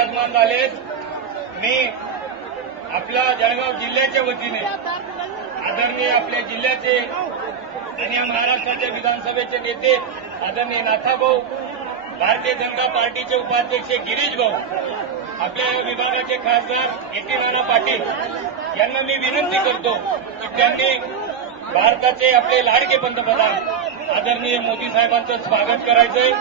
विराजमान झालेत. मी आपल्या जळगाव जिल्ह्याच्या वतीने आदरणीय आपल्या जिल्ह्याचे आणि महाराष्ट्राच्या विधानसभेचे नेते आदरणीय नाथाभाऊ, भारतीय जनता पार्टीचे उपाध्यक्ष गिरीश भाऊ, आपल्या विभागाचे खासदार ए.टी. नाना पाटील यांना मी विनंती करतो की त्यांनी भारताचे आपले लाडके पंतप्रधान आदरणीय मोदी साहेबांचं स्वागत करायचंय.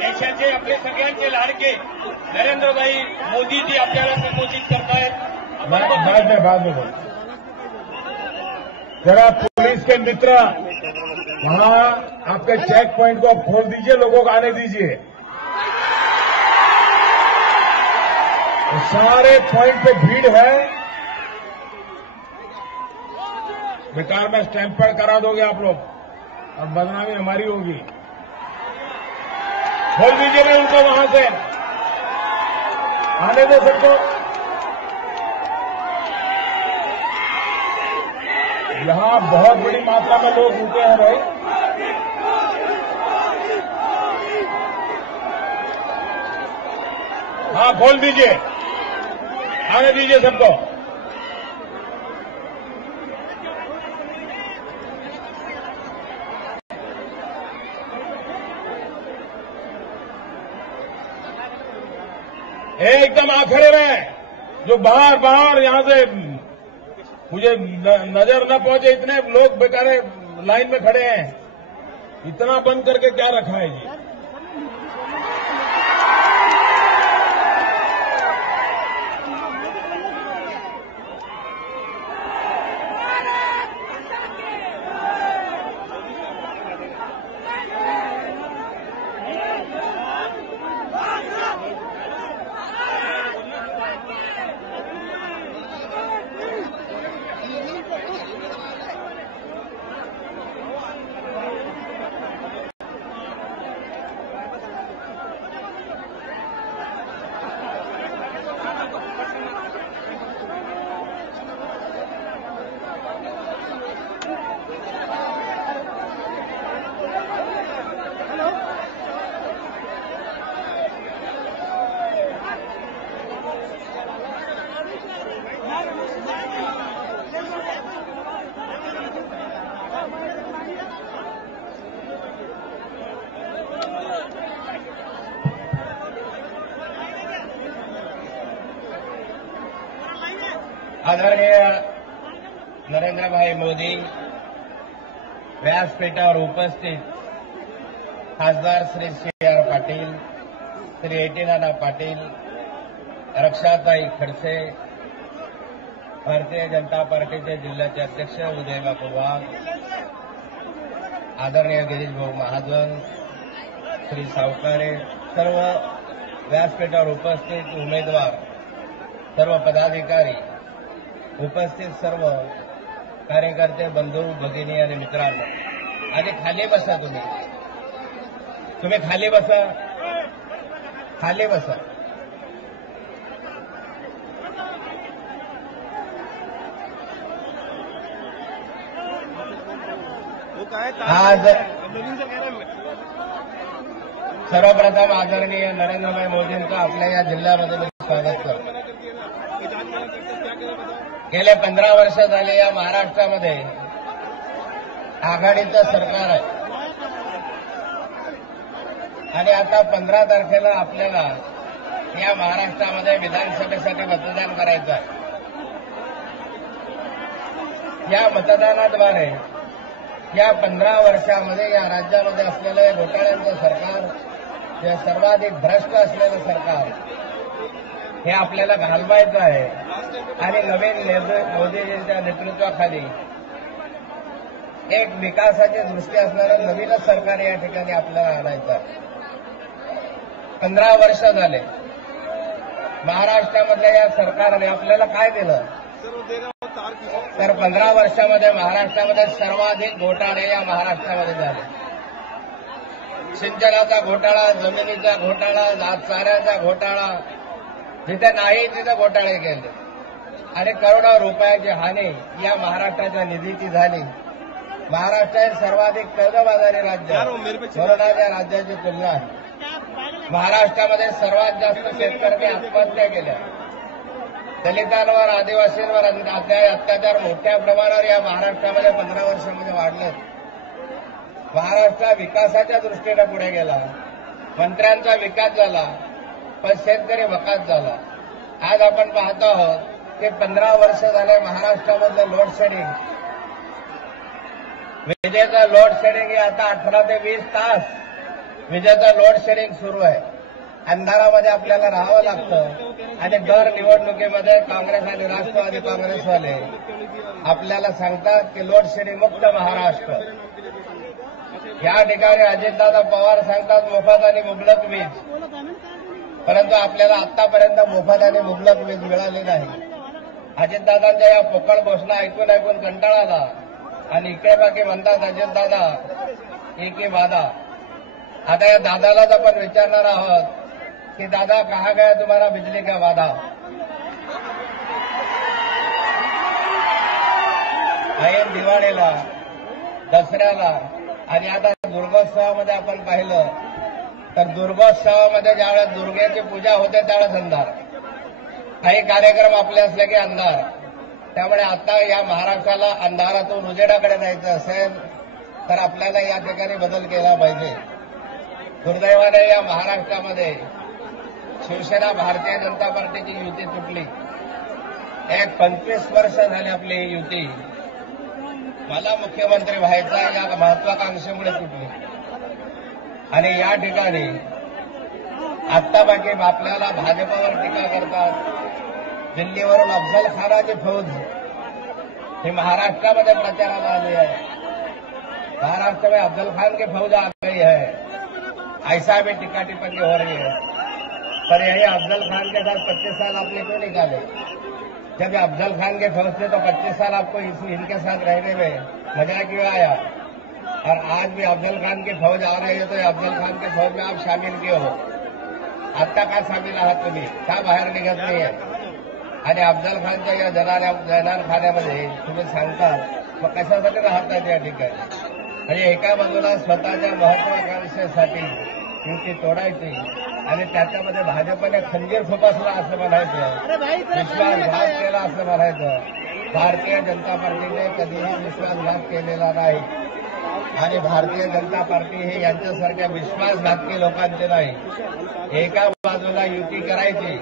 देशाचे आपले सगळ्यांचे लाडके नरेंद्रभाई मोदीजी आपल्याला संबोधित करतायत. बाद में जरा पुलिस के मित्र वहां आपके चेक पॉइंट को खोल दीजिए, लोगों को आने दीजिए. सारे पॉइंट पे भीड़ है. बेकार में स्टैंप पैड करा दोगे आप लोग और बदनामी हमारी होगी. खोल दीजिए मैं उनको वहां से आने दे सबको. यहां बहुत बड़ी मात्रा में लोग रुके हैं भाई. हाँ खोल दीजिए, आने दीजिए सबको. एकदम आखिर में जो बाहर यहां से मुझे नजर न पहुंचे इतने लोग बेचारे लाइन में खड़े हैं. इतना बंद करके क्या रखा है जी? आदरणीय नरेंद्रभाई मोदी व्यासपीठावर उपस्थित खासदार श्री सी.आर. पाटील, श्री ए.टी. नाना पाटील, रक्षाताई खडसे, भारतीय जनता पार्टीचे जिल्ह्याचे अध्यक्ष उदयबापू वाघ, आदरणीय गिरीश भाऊ महाजन, श्री सावकारे, सर्व व्यासपीठावर उपस्थित उमेदवार, सर्व पदाधिकारी, उपस्थित सर्व कार्यकर्ते, बंधू भगिनी आणि मित्रांनो, आधी खाली बसा. तुम्ही खाली बसा. आज सर्वप्रथम आदरणीय नरेंद्रभाई मोदींचं आपल्या या जिल्ह्यामध्ये मी स्वागत करतो. गेले 15 वर्ष झाले या महाराष्ट्रामध्ये आघाडीचं सरकार आहे आणि आता 15 तारखेला आपल्याला या महाराष्ट्रामध्ये विधानसभेसाठी मतदान करायचं आहे. या मतदानाद्वारे या 15 वर्षामध्ये या राज्यामध्ये असलेलं घोटाळ्यांचं सरकार, जे सर्वाधिक भ्रष्ट असलेलं सरकार, हे आपल्याला घालवायचं आहे आणि नवीन मोदीजींच्या नेतृत्वाखाली एक विकासाची दृष्टी असणारं नवीनच सरकार या ठिकाणी आपल्याला आणायचं आहे. 15 वर्ष झाले महाराष्ट्रामधल्या या सरकारने आपल्याला काय दिलं, तर 15 वर्षामध्ये महाराष्ट्रामध्ये सर्वाधिक घोटाळे या महाराष्ट्रामध्ये झाले. सिंचनाचा घोटाळा, जमिनीचा घोटाळा, चाऱ्याचा घोटाळा, जिथे नाही तिथे घोटाळे केले आणि करोडो रुपयाची हानी या महाराष्ट्राच्या निधीची झाली. महाराष्ट्र हे सर्वाधिक कर्जबाजारी राज्य कोरोनाच्या राज्याची तुलना आहे. महाराष्ट्रामध्ये सर्वात जास्त शेतकऱ्यांनी आत्महत्या केल्या. दलितांवर, आदिवासींवर अत्याचार मोठ्या प्रमाणावर या महाराष्ट्रामध्ये 15 वर्षामध्ये वाढले. महाराष्ट्र विकासाच्या दृष्टीने पुढे गेला, मंत्र्यांचा विकास झाला, पण शेतकरी वकात झाला. आज आपण पाहतो आहोत की 15 वर्ष झाले महाराष्ट्रामधलं लोड शेडिंग, विजेचं लोड शेडिंग हे आता 18 ते 20 तास विजेचं लोड शेडिंग सुरू आहे. अंधारामध्ये आपल्याला राहावं लागतं आणि दर निवडणुकीमध्ये काँग्रेस आणि राष्ट्रवादी काँग्रेसवाले आपल्याला सांगतात की लोड शेडिंग मुक्त महाराष्ट्र. या ठिकाणी अजितदादा पवार सांगतात मोफत आणि मुबलक वीज, परंतु आपल्याला आतापर्यंत मोफत आणि मुबलक वीज मिळाली नाही. अजितदादांच्या या पोकळ घोषणा ऐकून ऐकून कंटाळा आला आणि इकडे बाकी म्हणतात अजितदादा एक ही वादा. आता या दादालाच आपण विचारणार आहोत की दादा कहा गया तुम्हारा बिजली का वादा. ऐन दिवाळीला, दसऱ्याला आणि आता दुर्गोत्सवामध्ये आपण पाहिलं तर दुर्गोत्सवामध्ये ज्यावेळेस दुर्गेची पूजा होते त्यावेळेस अंधार, काही कार्यक्रम आपले असले की अंधार. त्यामुळे आता या महाराष्ट्राला अंधारातून उजेडाकडे जायचं असेल तर आपल्याला या ठिकाणी बदल केला पाहिजे. दुर्दैवाने या महाराष्ट्रामध्ये शिवसेना भारतीय जनता पार्टीची युती तुटली. एक 25 वर्ष झाली आपली ही युती. मला मुख्यमंत्री व्हायचा या महत्वाकांक्षेमुळे तुटली आणि या ठिकाणी आत्ता बाकी आपल्याला भाजपावर टीका करतात. दिल्लीवरून अफजल खानाची फौज ही महाराष्ट्रामध्ये प्रचाराला आली है. महाराष्ट्र में अफजल खान की फौज आ गई है, ऐसा भी टीका टिप्पणी हो रही है. पर यही अफजल खान के साथ 25 साल आपने क्यों निकाले? जब अफजल खान के फौज थे तो 25 साल आपको इनके साथ रहने में मजा क्यों आया? और आज भी अफजल खान की फौज आ रही है तो अफजल खान की फौज में आप शामिल क्यों हो? आत्ता का शामिल आहात तुम्ही? का बाहेर निघत नाहीये? आणि अफजल खानच्या या जनानखान्यामध्ये तुम्ही सांगतात मग कशासाठी राहतात या ठिकाणी? म्हणजे एका बाजूला स्वतःच्या महत्वाकांक्षेसाठी युती तोडायची आणि त्याच्यामध्ये भाजपने खंजीर खुपसला असं म्हणायचं, विश्वासघात केला असं म्हणायचं. भारतीय जनता पार्टीने कधीही विश्वासघात केलेला नाही आणि भारतीय जनता पार्टी हे यांच्यासारख्या विश्वासघातकी लोकांचे नाही. एका बाजूला युती करायची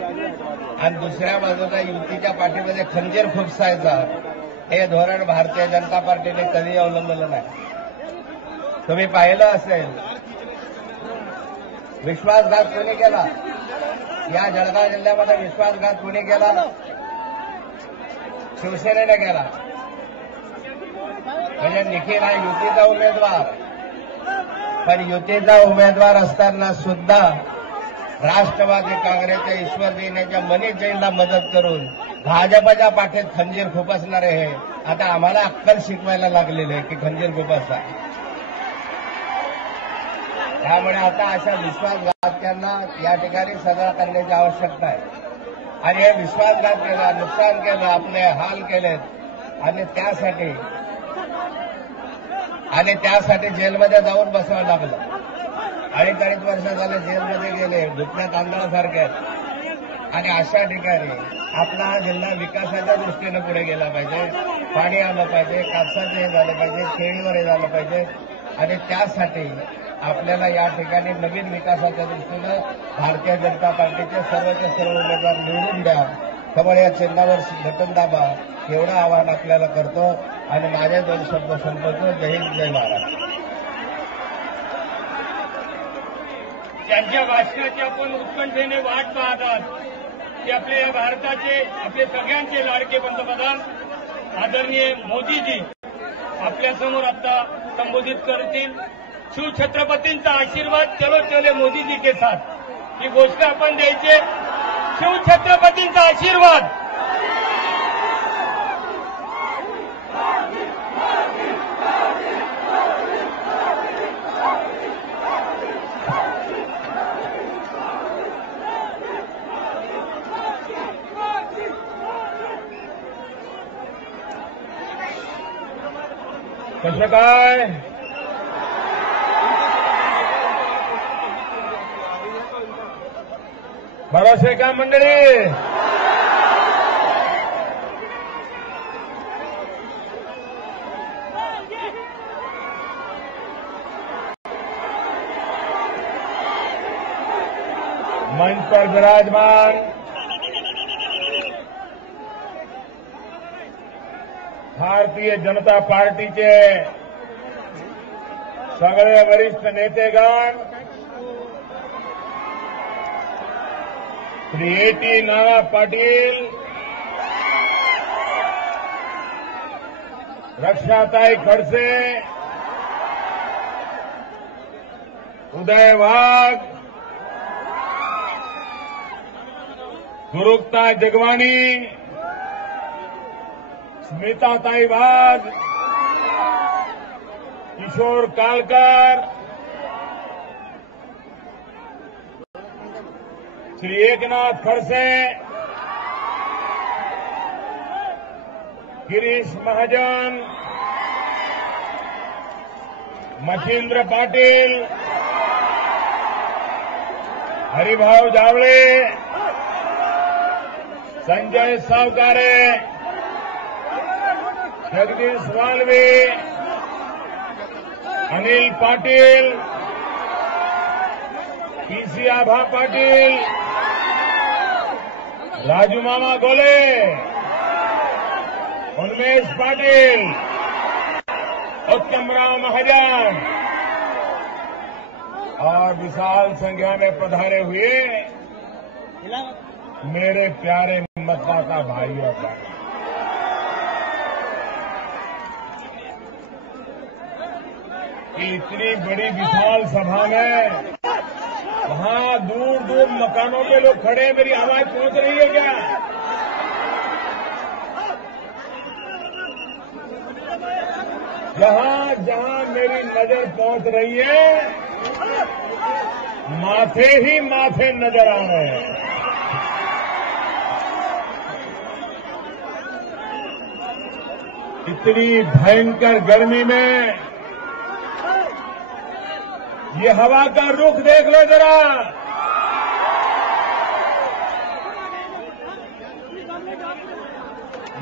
आणि दुसऱ्या बाजूला युतीच्या पाठीमध्ये खंजीर खुपसायचा, हे धोरण भारतीय जनता पार्टीने कधी अवलंबलं नाही. तुम्ही पाहिलं असेल विश्वासघात कोणी केला या जळगाव जिल्ह्यामध्ये? विश्वासघात कोणी केला? शिवसेनेने केला. म्हणजे निखिल हा युतीचा उमेदवार, पण युतीचा उमेदवार असताना सुद्धा राष्ट्रवादी काँग्रेसच्या ईश्वर देण्याच्या मनीष जैनला मदत करून भाजपच्या पाठीत खंजीर खुपसणारे हे आता आम्हाला अक्कल शिकवायला लागलेले आहे की खंजीर खुपसा. त्यामुळे आता अशा विश्वासघातक्यांना या ठिकाणी सजा करण्याची आवश्यकता आहे. आणि हे विश्वासघात केला, नुकसान केलं, आपले हाल केलेत आणि त्यासाठी जेलमध्ये जाऊन बसावं लागलं. 2.5 वर्ष झाले जेलमध्ये गेले, दुखण्या तांदळासारखे. आणि अशा ठिकाणी आपला हा जिल्हा विकासाच्या दृष्टीनं पुढे गेला पाहिजे. पाणी आलं पाहिजे, कापसाचं हे झालं पाहिजे, केळीवर हे झालं पाहिजे आणि त्यासाठी आपल्याला या ठिकाणी नवीन विकासाच्या दृष्टीनं भारतीय जनता पार्टीचे सर्वचे सर्व उमेदवार निवडून द्या. त्यामुळे या चिन्हावर बटन दाबा एवढं आवाहन आपल्याला करतो आणि माझे 2 शब्द संपवतो. जय हिंद, जय महाराष्ट्र. त्यांच्या भाषणाची आपण उत्कंठेने वाट पाहतात की आपले या भारताचे आपले सगळ्यांचे लाडके पंतप्रधान आदरणीय मोदीजी आपल्यासमोर आता संबोधित करतील. शिवछत्रपतींचा आशीर्वाद, चलो चले मोदीजी के साथ, ही गोष्ट आपण द्यायची. शिवछत्रपतींचा आशीर्वाद. कसं काय बराचसे का मंडळी? मंच पर विराजमान भारतीय जनता पार्टीचे सगळे वरिष्ठ नेतेगण, श्री ए.टी. नाना पाटील, रक्षाताई खडसे, उदय वाघ, गुरुक्ता जगवानी, स्मिताताई वाघ, किशोर कालकर, श्री एकनाथ खडसे, गिरीश महाजन, मच्छिंद्र पाटील, हरिभाऊ जावळे, संजय सावकारे, जगदीश वालवे, अनिल पाटील, पीसी आभा पाटील, राजू मामा गोले, उन्मेष पाटील, उत्तमराव महाजन और विशाल संख्या में पधारे हुए मेरे प्यारे मतदाता भाइयों का इतनी बड़ी विशाल सभा में वहां दूर दूर मकानों पे लोग खड़े हैं, मेरी आवाज पहुंच रही है क्या? जहां जहां मेरी नजर पहुंच रही है माथे ही माथे नजर आ रहे हैं. इतनी भयंकर गर्मी में ये हवा का रुख देख लो जरा.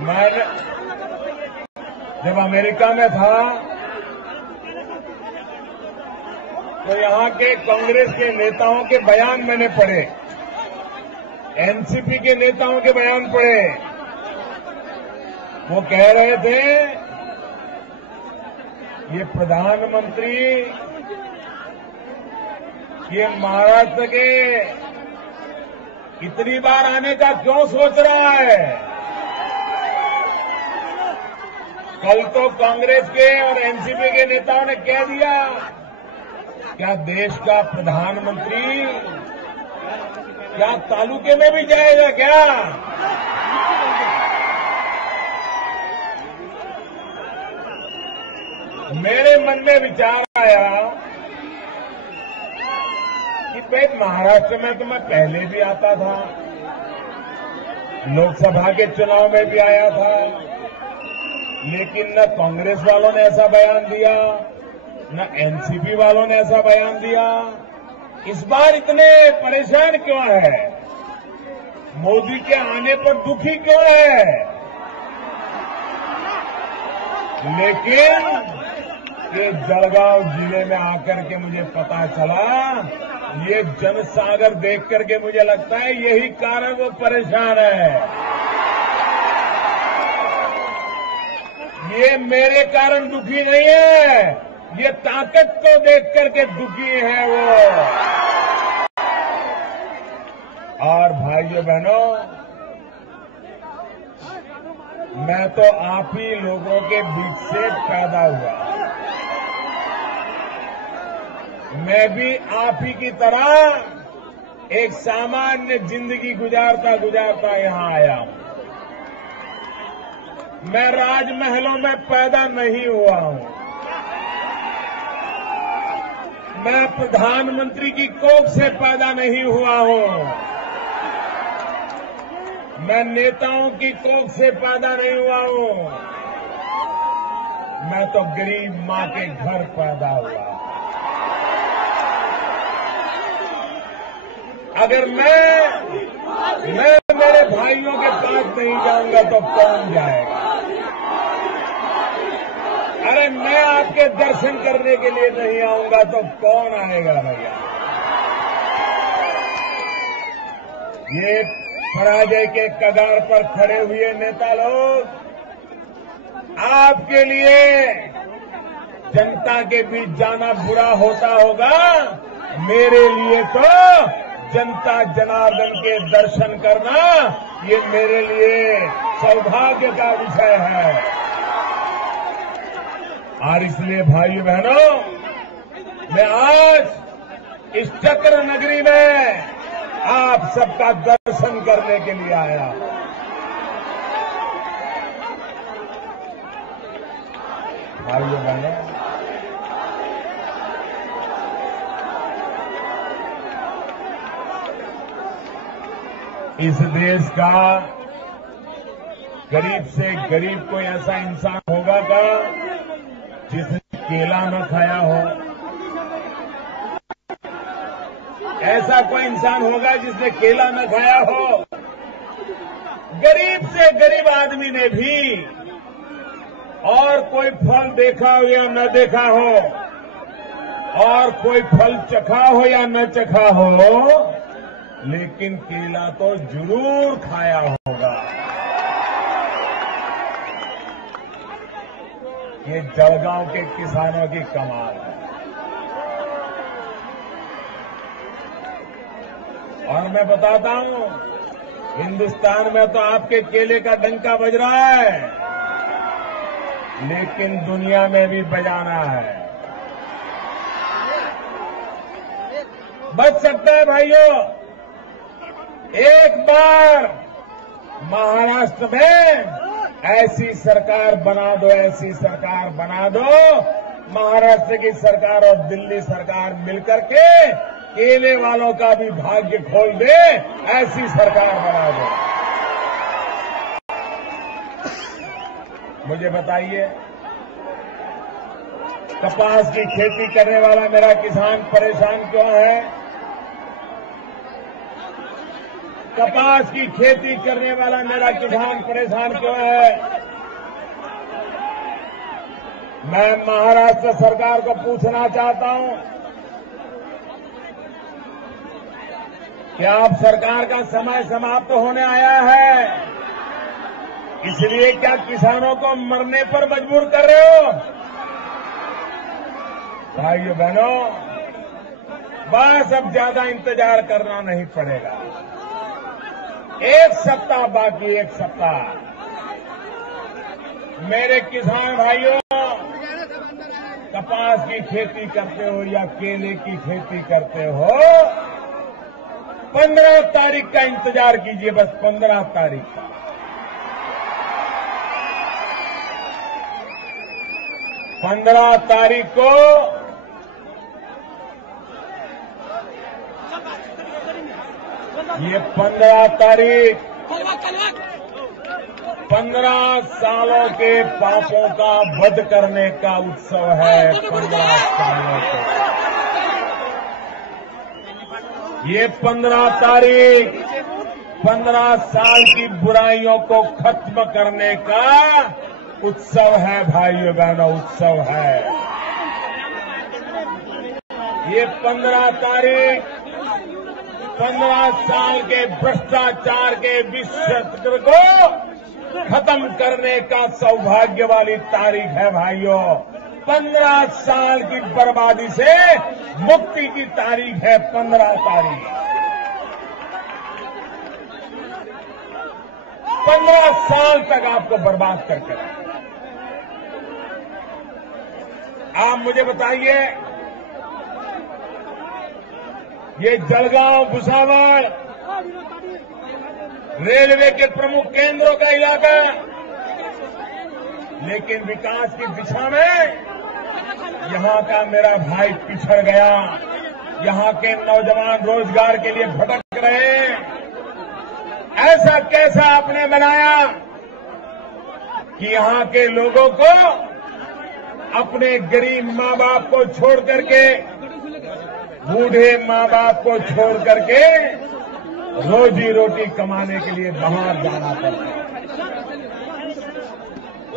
मैं जब अमेरिका में था तो यहां के कांग्रेस के नेताओं के बयान मैंने पढ़े, एनसीपी के नेताओं के बयान पढ़े. वो कह रहे थे ये प्रधानमंत्री ये महाराष्ट्र के इतनी बार आने का क्यों सोच रहा है? कल तो कांग्रेस के और एनसीपी के नेताओं ने कह दिया क्या देश का प्रधानमंत्री क्या तालुके में भी जाएगा क्या? मेरे मन में विचार आया कि भाई महाराष्ट्र में तो मैं पहले भी आता था, लोकसभा के चुनाव में भी आया था, लेकिन न कांग्रेस वालों ने ऐसा बयान दिया न एनसीपी वालों ने ऐसा बयान दिया. इस बार इतने परेशान क्यों है? मोदी के आने पर दुखी क्यों है? लेकिन ये जलगांव जिले में आकर के मुझे पता चला, ये जनसागर देख करके मुझे लगता है यही कारण वो परेशान है. ये मेरे कारण दुखी नहीं है, ये ताकत को देख करके दुखी है वो. और भाइयों बहनों, मैं तो आप ही लोगों के बीच से पैदा हुआ। मैं भी आप ही की तरह एक सामान्य जिंदगी गुजारता गुजारता यहां आया हूं। मैं राजमहलों में पैदा नहीं हुआ हूं। मैं प्रधानमंत्री की कोख से पैदा नहीं हुआ हूं। मैं नेताओं की कोख से पैदा नहीं हुआ हूं। मैं तो गरीब मां के घर पैदा हुआ। अगर मैं मेरे भाइयों के पास नहीं जाऊंगा तो कौन जाएगा? अरे मैं आपके दर्शन करने के लिए नहीं आऊंगा तो कौन आएगा भैया? ये पराजय के कगार पर खड़े हुए नेता लोग आपके लिए जनता के बीच जाना बुरा होता होगा। मेरे लिए तो जनता जनार्दन के दर्शन करना ये मेरे लिए सौभाग्य का विषय है। और इसलिए भाइयों बहनों, मैं आज इस चक्र नगरी में आप सबका दर्शन करने के लिए आया। भाइयों बहनों, इस देश का गरीब से गरीब कोई ऐसा इंसान होगा का जिसने केला न खाया हो? ऐसा कोई इंसान होगा जिसने केला न खाया हो? गरीब से गरीब आदमी ने भी और कोई फल देखा हो या न देखा हो, और कोई फल चखा हो या न चखा हो, लेकिन केला तो जरूर खाया होगा। ये जलगांव के किसानों की कमाल है। और मैं बताता हूं, हिंदुस्तान में तो आपके केले का डंका बज रहा है, लेकिन दुनिया में भी बजाना है। बच सकता है भाइयों। एक बार महाराष्ट्र में ऐसी सरकार बना दो, ऐसी सरकार बना दो, महाराष्ट्र की सरकार और दिल्ली सरकार मिलकर के केले वालों का भी भाग्य खोल दे, ऐसी सरकार बना दो। मुझे बताइए, कपास की खेती करने वाला मेरा किसान परेशान क्यों है? कपास की खेती करने वाला मेरा किसान परेशान क्यों है? मैं महाराष्ट्र सरकार को पूछना चाहता हूं कि आप सरकार का समय समाप्त होने आया है, इसलिए क्या किसानों को मरने पर मजबूर कर रहे हो? भाइयों बहनों, बस अब ज्यादा इंतजार करना नहीं पड़ेगा। एक सप्ताह बाकी, एक सप्ताह। मेरे किसान भाइयों, कपास की खेती करते हो या केले की खेती करते हो, 15 तारीख का इंतजार कीजिए, बस 15 तारीख का। 15 तारीख को ये 15 तारीख 15 सालों के पापों का वध करने का उत्सव है। 15 सालों के ये 15 तारीख 15 साल की बुराइयों को खत्म करने का उत्सव है। भाइयों बहनों, उत्सव है ये 15 तारीख। 15 साल के भ्रष्टाचार के विश्व को खत्म करने का सौभाग्य वाली तारीख है भाइयों। 15 साल की बर्बादी से मुक्ति की तारीख है 15 तारीख। 15 साल तक आपको बर्बाद करके रखा। आप मुझे बताइए, ये जलगांव भुसावल रेलवे के प्रमुख केंद्रों का इलाका, लेकिन विकास की दिशा में यहां का मेरा भाई पिछड़ गया। यहां के नौजवान रोजगार के लिए भटक रहे हैं। ऐसा कैसा आपने बनाया कि यहां के लोगों को अपने गरीब मां बाप को छोड़ करके, बूढ़े मां बाप को छोड़ करके रोजी रोटी कमाने के लिए बाहर जाना पड़ता है।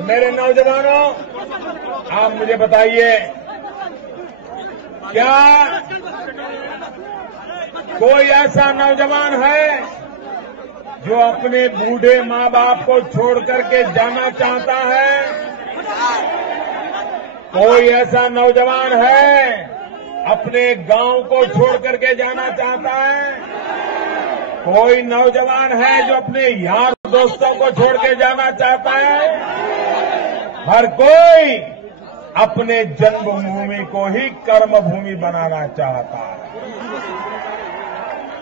मेरे नौजवानों, आप मुझे बताइए, क्या कोई ऐसा नौजवान है जो अपने बूढ़े मां बाप को छोड़ करके जाना चाहता है? कोई ऐसा नौजवान है अपने गांव को छोड़ करके जाना चाहता है? कोई नौजवान है जो अपने यार दोस्तों को छोड़ के जाना चाहता है? हर कोई अपने जन्मभूमि को ही कर्मभूमि बनाना चाहता है।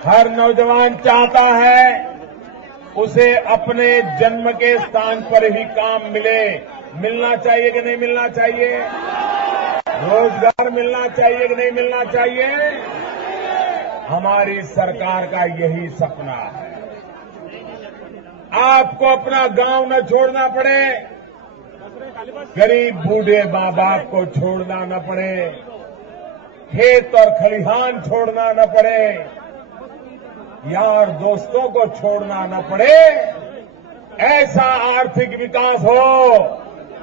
हर नौजवान चाहता है उसे अपने जन्म के स्थान पर ही काम मिले। मिलना चाहिए कि नहीं मिलना चाहिए? रोजगार मिलना चाहिए कि नहीं मिलना चाहिए? हमारी सरकार का यही सपना है। आपको अपना गांव न छोड़ना पड़े, गरीब बूढ़े मां बाप को छोड़ना न पड़े, खेत और खलिहान छोड़ना न पड़े, यार दोस्तों को छोड़ना न पड़े। ऐसा आर्थिक विकास हो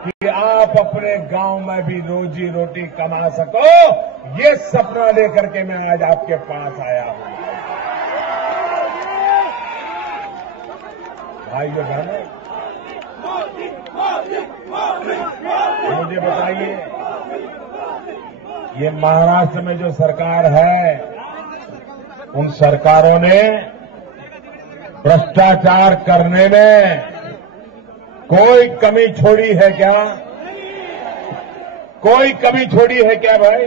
कि आप अपने गांव में भी रोजी रोटी कमा सको। ये सपना लेकर के मैं आज आपके पास आया हूं। भाइयों बहनों, मुझे बताइए, ये महाराष्ट्र में जो सरकार है, उन सरकारों ने भ्रष्टाचार करने में कोई कमी छोड़ी है क्या? कोई कमी छोड़ी है क्या भाई?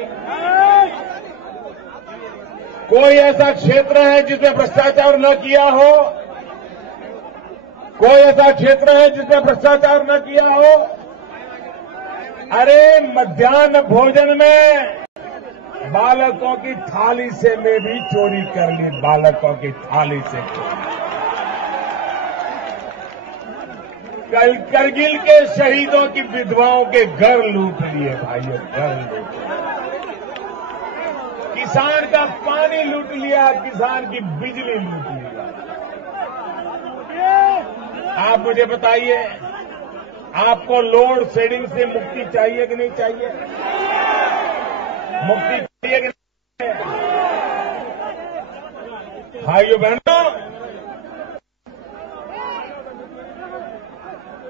कोई ऐसा क्षेत्र है जिसमें भ्रष्टाचार न किया हो? कोई ऐसा क्षेत्र है जिसमें भ्रष्टाचार न किया हो? अरे मध्याह्न भोजन में बालकों की थाली से में भी चोरी कर ली। बालकों की थाली से करगिल के शहीदों की विधवाओं के घर लूट लिए भाइयों, घर लूट लिए। किसान का पानी लूट लिया, किसान की बिजली लूट लिया। आप मुझे बताइए, आपको लोड शेडिंग से मुक्ति चाहिए कि नहीं चाहिए? मुक्ति चाहिए कि नहीं? भाइयों बहनों,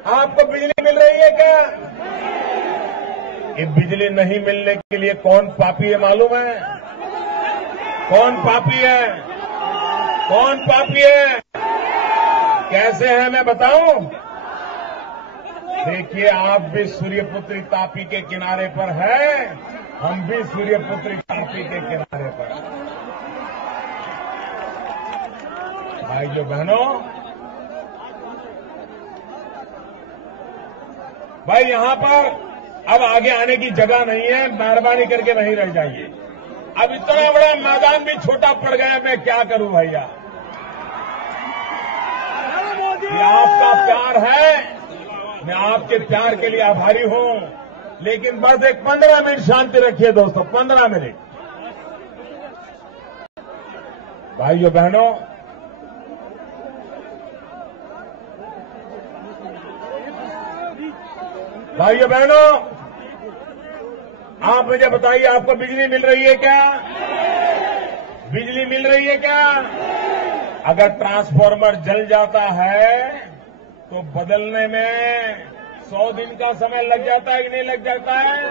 आपको बिजली मिल रही है क्या? ये बिजली नहीं मिलने के लिए कौन पापी है मालूम है? कौन पापी है? कौन पापी है? कैसे है मैं बताऊं? देखिए, आप भी सूर्यपुत्री तापी के किनारे पर है, हम भी सूर्यपुत्री तापी के किनारे पर हैं। भाइयों बहनों, भाई यहां पर अब आगे आने की जगह नहीं है, मेहरबानी करके नहीं रह जाइए। अब इतना बड़ा मैदान भी छोटा पड़ गया, मैं क्या करूं भैया? ये आपका प्यार है, मैं आपके प्यार के लिए आभारी हूं, लेकिन बस एक 15 मिनट शांति रखिए दोस्तों, 15 मिनट। भाइयों बहनों, भाइयों बहनों, आप मुझे बताइए, आपको बिजली मिल रही है क्या? बिजली मिल रही है क्या? अगर ट्रांसफार्मर जल जाता है तो बदलने में 100 दिन का समय लग जाता है कि नहीं लग जाता है?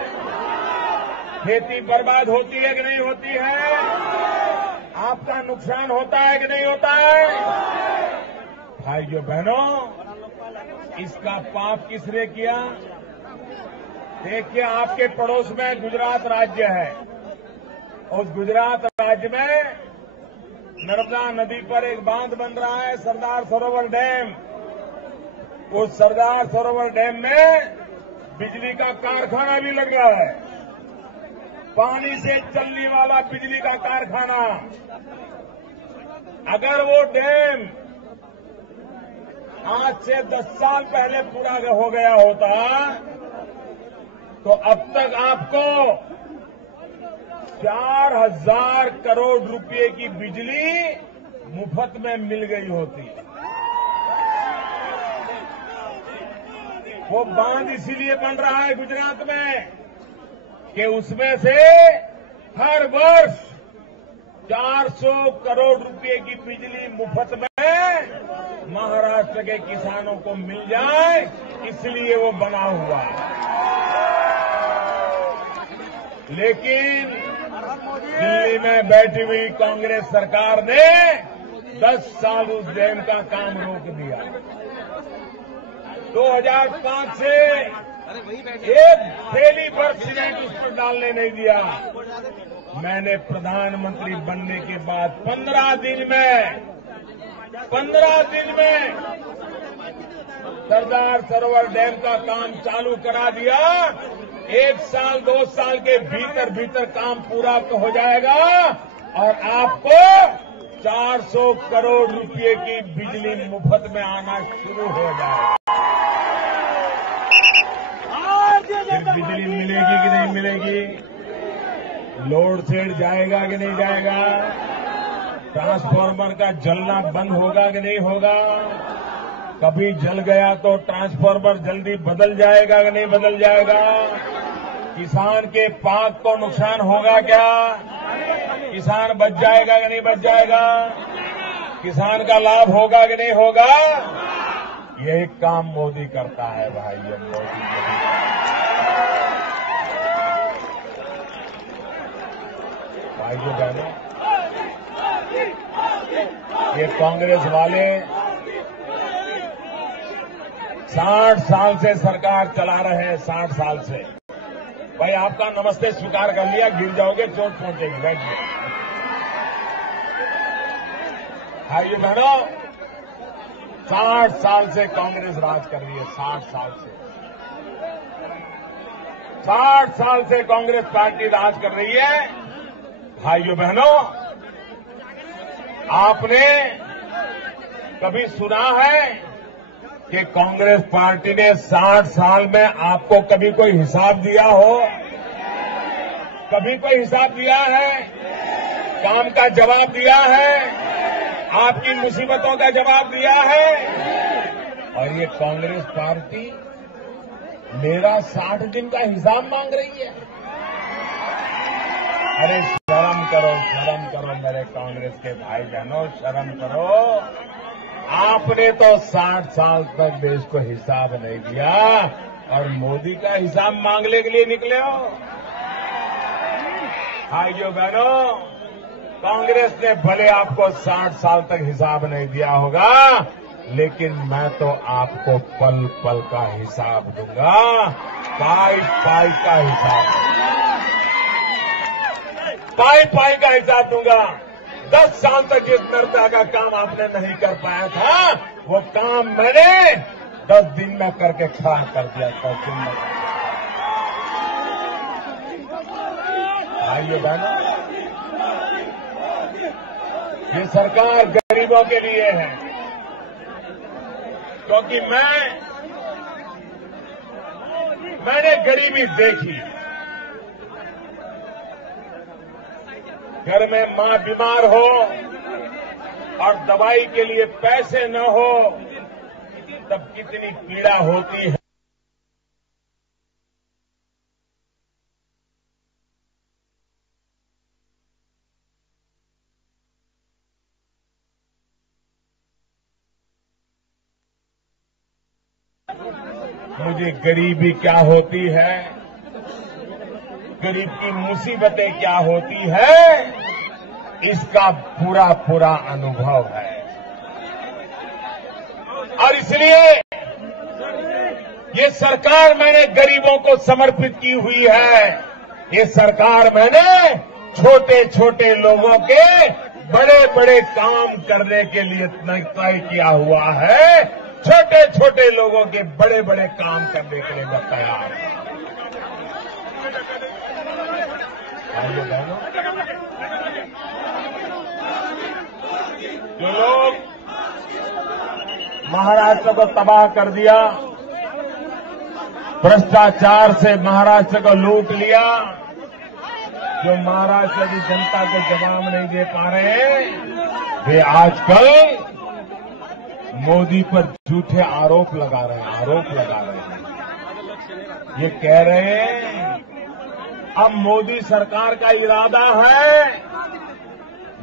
खेती बर्बाद होती है कि नहीं होती है? आपका नुकसान होता है कि नहीं होता है? भाइयों बहनों, इसका पाप किसने किया? देखिए, आपके पड़ोस में गुजरात राज्य है। उस गुजरात राज्य में नर्मदा नदी पर एक बांध बन रहा है, सरदार सरोवर डैम। उस सरदार सरोवर डैम में बिजली का कारखाना भी लग रहा है, पानी से चलने वाला बिजली का कारखाना। अगर वो डैम आज से 10 साल पहले पूरा हो गया होता तो अब तक आपको 4000 करोड़ रुपए की बिजली मुफ्त में मिल गई होती। वो बांध इसीलिए बन रहा है गुजरात में कि उसमें से हर वर्ष 400 करोड़ रुपए की बिजली मुफ्त में महाराष्ट्र के किसानों को मिल जाए, इसलिए वो बना हुआ है। लेकिन दिल्ली में बैठी हुई कांग्रेस सरकार ने 10 साल उस डैम का काम रोक दिया। 2005 से एक थैली भर सीमेंट उस पर डालने नहीं दिया। मैंने प्रधानमंत्री बनने के बाद 15 दिन में सरदार सरोवर डैम का काम चालू करा दिया। 1 साल 2 साल के भीतर काम पूरा हो जाएगा और आपको 400 करोड़ रुपए की बिजली मुफ्त में आना शुरू हो जाएगा। फिर बिजली मिलेगी कि नहीं मिलेगी? लोड शेड जाएगा कि नहीं जाएगा? ट्रांसफार्मर का जलना बंद होगा कि नहीं होगा? कभी जल गया तो ट्रांसफार्मर जल्दी बदल जाएगा कि नहीं बदल जाएगा? किसान के पाक को नुकसान होगा क्या? किसान बच जाएगा कि नहीं बच जाएगा? किसान का लाभ होगा कि नहीं होगा? यही काम मोदी करता है भाई। मोदी भाइयों बहनों, ये कांग्रेस वाले 60 साल से सरकार चला रहे हैं। 60 साल से भाई, आपका नमस्ते स्वीकार कर लिया, गिर जाओगे, चोट पहुंचेगी। बैठिए भाइयों बहनों, 60 साल से कांग्रेस राज कर रही है। 60 साल से 60 साल से कांग्रेस पार्टी राज कर रही है। भाइयों बहनों, आपने कभी सुना है कि कांग्रेस पार्टी ने 60 साल में आपको कभी कोई हिसाब दिया हो? कभी कोई हिसाब दिया है? काम का जवाब दिया है? आपकी मुसीबतों का जवाब दिया है? और ये कांग्रेस पार्टी मेरा 60 दिन का हिसाब मांग रही है। अरे शर्म करो मेरे कांग्रेस के भाई बहनों, शर्म करो। आपने तो 60 साल तक देश को हिसाब नहीं दिया और मोदी का हिसाब मांगने के लिए निकले हो। भाइयों बहनों, कांग्रेस ने भले आपको 60 साल तक हिसाब नहीं दिया होगा, लेकिन मैं तो आपको पल पल का हिसाब दूंगा, पाई पाई का हिसाब, पाई का हिसाब दूंगा। 10 साल तक जिस तरह का काम आपने नहीं कर पाया था, वो काम मैंने 10 दिन में करके खड़ा कर दिया। 10 दिन में। भाइयों बहनों, ये सरकार गरीबों के लिए है, क्योंकि मैंने गरीबी देखी। घर में मां बीमार हो और दवाई के लिए पैसे न हो, तब कितनी पीड़ा होती है। मुझे गरीबी क्या होती है, गरीब की मुसीबतें क्या होती है, इसका पूरा अनुभव है। और इसलिए ये सरकार मैंने गरीबों को समर्पित की हुई है। ये सरकार मैंने छोटे छोटे लोगों के बड़े बड़े काम करने के लिए तय किया हुआ है। छोटे छोटे लोगों के बड़े बड़े काम करने के लिए मैं तैयार हूं। जो लोग महाराष्ट्र को तबाह कर दिया, भ्रष्टाचार से महाराष्ट्र को लूट लिया, जो महाराष्ट्र की जनता को जवाब नहीं दे पा रहे हैं, वे आजकल मोदी पर झूठे आरोप लगा रहे हैं। ये कह रहे हैं अब मोदी सरकार का इरादा है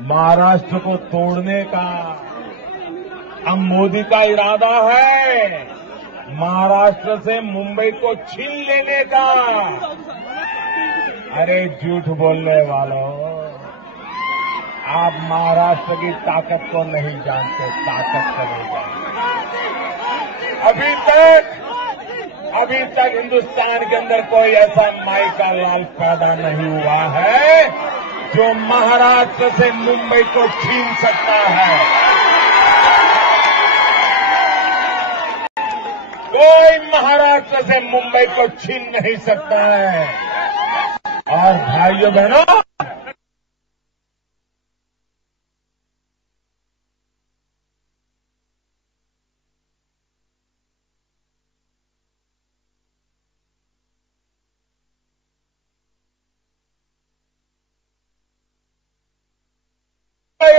महाराष्ट्र को तोड़ने का। अब मोदी का इरादा है महाराष्ट्र से मुंबई को छीन लेने का। अरे झूठ बोलने वालों, आप महाराष्ट्र की ताकत को नहीं जानते, ताकत को नहीं जानते। अभी तक हिंदुस्तान के अंदर कोई ऐसा माई का लाल पैदा नहीं हुआ है जो महाराष्ट्र से मुंबई को छीन सकता है। कोई महाराष्ट्र से मुंबई को छीन नहीं सकता है। और भाइयों बहनों,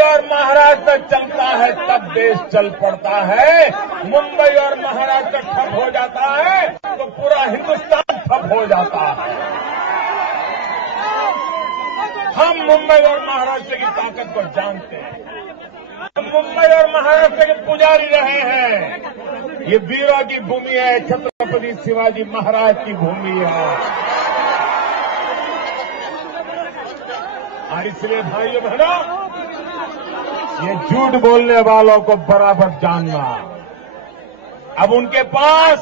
और महाराष्ट्र चलता है तब देश चल पड़ता है। मुंबई और महाराष्ट्र ठप हो जाता है तो पूरा हिंदुस्तान ठप हो जाता है। हम मुंबई और महाराष्ट्र की ताकत को जानते हैं। हम मुंबई और महाराष्ट्र के पुजारी रहे हैं। ये वीरों की भूमि है, छत्रपति शिवाजी महाराज की भूमि है। और इसलिए भाइयों बहनों, ये झूठ बोलने वालों को बराबर जानना। अब उनके पास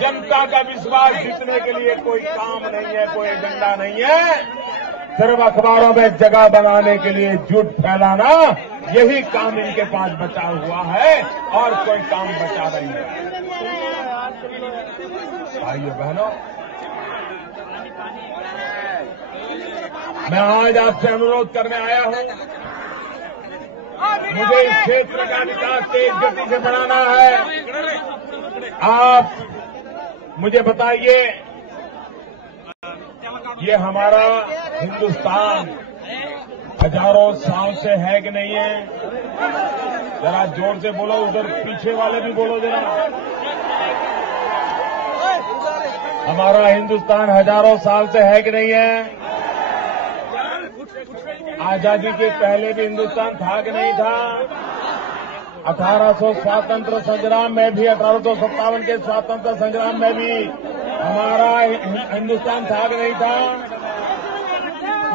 जनता का विश्वास जीतने के लिए कोई काम नहीं है, कोई एजेंडा नहीं है। सिर्फ अखबारों में जगह बनाने के लिए झूठ फैलाना, यही काम इनके पास बचा हुआ है और कोई काम बचा नहीं है। भाइयों बहनों, मैं आज आपसे अनुरोध करने आया हूं, मुझे इस क्षेत्र का विकास तेज गति से बढ़ाना है। आप मुझे बताइए, ये हमारा हिंदुस्तान हजारों साल से है कि नहीं है? जरा जोर से बोलो, उधर पीछे वाले भी बोलो जरा। हमारा हिंदुस्तान हजारों साल से है कि नहीं है? आजादी के पहले भी हिंदुस्तान था कि नहीं था? 1800 स्वातंत्र संग्राम में भी, 1857 के स्वातंत्र संग्राम में भी हमारा हिंदुस्तान था कि नहीं था?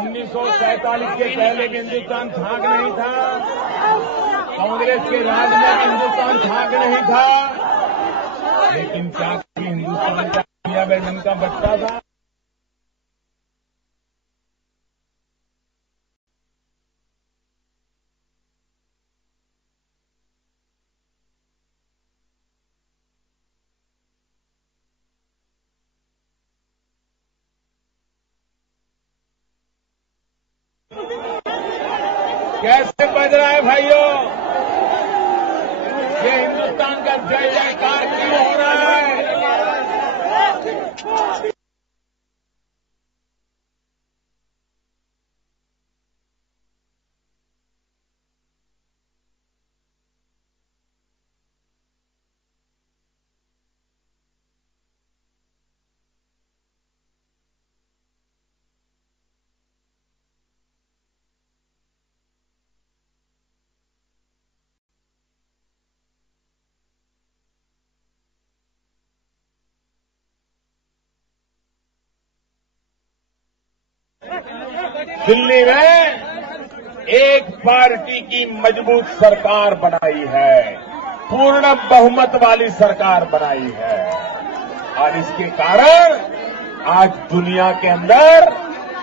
1947 के पहले भी हिंदुस्तान था कि नहीं था? कांग्रेस के राज में भी हिंदुस्तान था कि नहीं था? लेकिन क्या हिंदुस्तान का इंडिया में जिनका बच्चा था? कैसे बज रहा है भाइयों? ये हिंदुस्तान का जय जयकार क्यों हो रहा है? दिल्ली में एक पार्टी की मजबूत सरकार बनाई है, पूर्ण बहुमत वाली सरकार बनाई है। और इसके कारण आज दुनिया के अंदर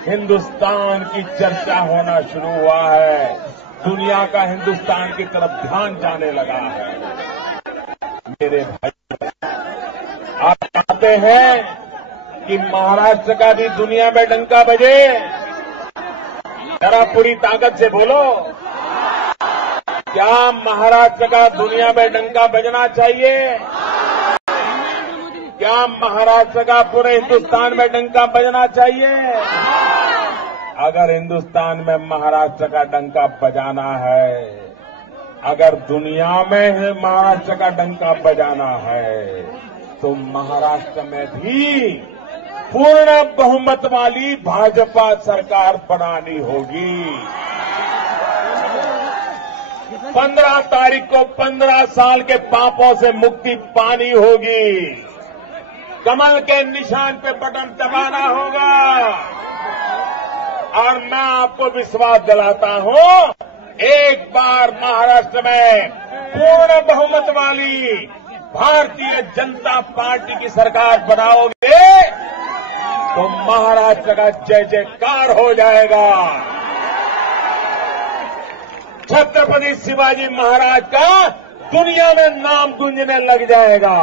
हिंदुस्तान की चर्चा होना शुरू हुआ है। दुनिया का हिंदुस्तान की तरफ ध्यान जाने लगा है। मेरे भाई, आप चाहते हैं कि महाराष्ट्र का भी दुनिया में डंका बजे? जरा पूरी ताकत से बोलो, क्या महाराष्ट्र का दुनिया में डंका बजना चाहिए? क्या महाराष्ट्र का पूरे हिंदुस्तान में डंका बजना चाहिए? अगर हिंदुस्तान में महाराष्ट्र का डंका बजाना है, अगर दुनिया में महाराष्ट्र का डंका बजाना है, तो महाराष्ट्र में भी पूर्ण बहुमत वाली भाजपा सरकार बनानी होगी। 15 तारीख को 15 साल के पापों से मुक्ति पानी होगी। कमल के निशान पे बटन दबाना होगा। और मैं आपको विश्वास दिलाता हूं, एक बार महाराष्ट्र में पूर्ण बहुमत वाली भारतीय जनता पार्टी की सरकार बनाओगे तो महाराष्ट्र का जय जयकार हो जाएगा। छत्रपति शिवाजी महाराज का दुनिया में नाम गूंजने लग जाएगा।